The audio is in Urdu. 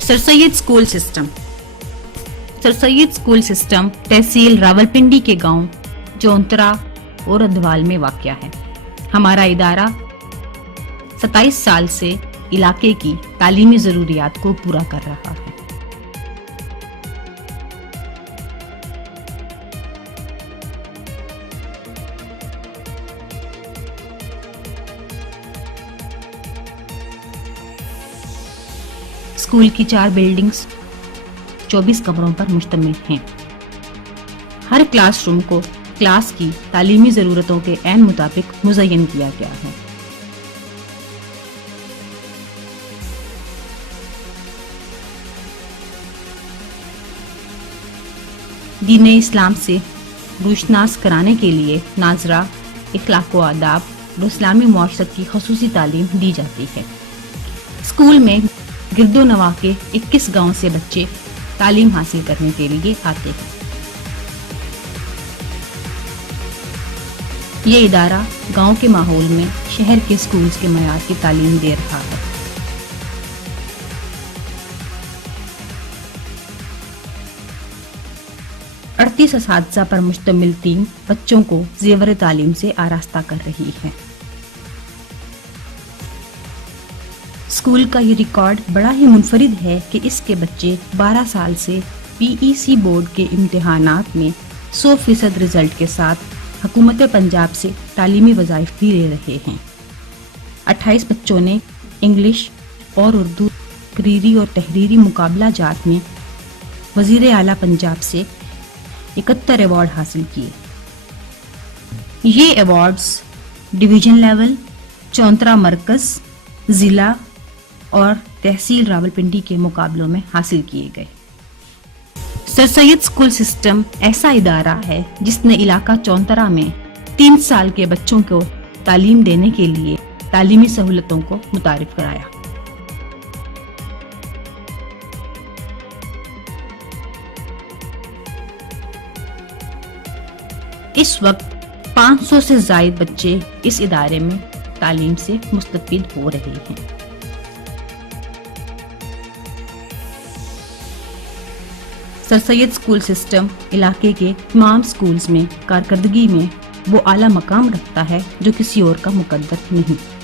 سر سید اسکول سسٹم تحصیل راولپنڈی کے گاؤں جونترا اور ادوال میں واقع ہے۔ ہمارا ادارہ 27 سال سے علاقے کی تعلیمی ضروریات کو پورا کر رہا ہے۔ اسکول کی 4 بلڈنگز 24 کمروں پر مشتمل ہیں۔ ہر کلاس روم کو کلاس کی تعلیمی ضرورتوں کے عین مطابق مزین کیا گیا ہے۔ دین اسلام سے روشناس کرانے کے لیے ناظرہ، اخلاق و آداب اور اسلامی معاشرت کی خصوصی تعلیم دی جاتی ہے۔ اسکول میں گرد و نواح کے 21 گاؤں سے بچے تعلیم حاصل کرنے کے لیے آتے ہیں۔ یہ ادارہ گاؤں کے ماحول میں شہر کے اسکولز کے معیار کی تعلیم دے رہا ہے۔ اڑتیس اساتذہ پر مشتمل ٹیم بچوں کو زیور تعلیم سے آراستہ کر رہی ہے۔ اسکول کا یہ ریکارڈ بڑا ہی منفرد ہے کہ اس کے بچے 12 سال سے PEC بورڈ کے امتحانات میں 100% رزلٹ کے ساتھ حکومت پنجاب سے تعلیمی وظائف بھی لے رہے ہیں۔ 28 بچوں نے انگلش اور اردو تقریری اور تحریری مقابلہ جات میں وزیر اعلیٰ پنجاب سے 71 ایوارڈ حاصل کیے۔ یہ ایوارڈز ڈویژن لیول، چونترا مرکز، ضلع اور تحصیل راولپنڈی کے مقابلوں میں حاصل کیے گئے۔ سر سید اسکول سسٹم ایسا ادارہ ہے جس نے علاقہ چونترا میں 3 سال کے بچوں کو تعلیم دینے کے لیے تعلیمی سہولتوں کو متعارف کرایا۔ اس وقت 500 سے زائد بچے اس ادارے میں تعلیم سے مستفید ہو رہے ہیں۔ سر سید اسکول سسٹم علاقے کے تمام اسکولز میں کارکردگی میں وہ اعلیٰ مقام رکھتا ہے جو کسی اور کا مقدر نہیں۔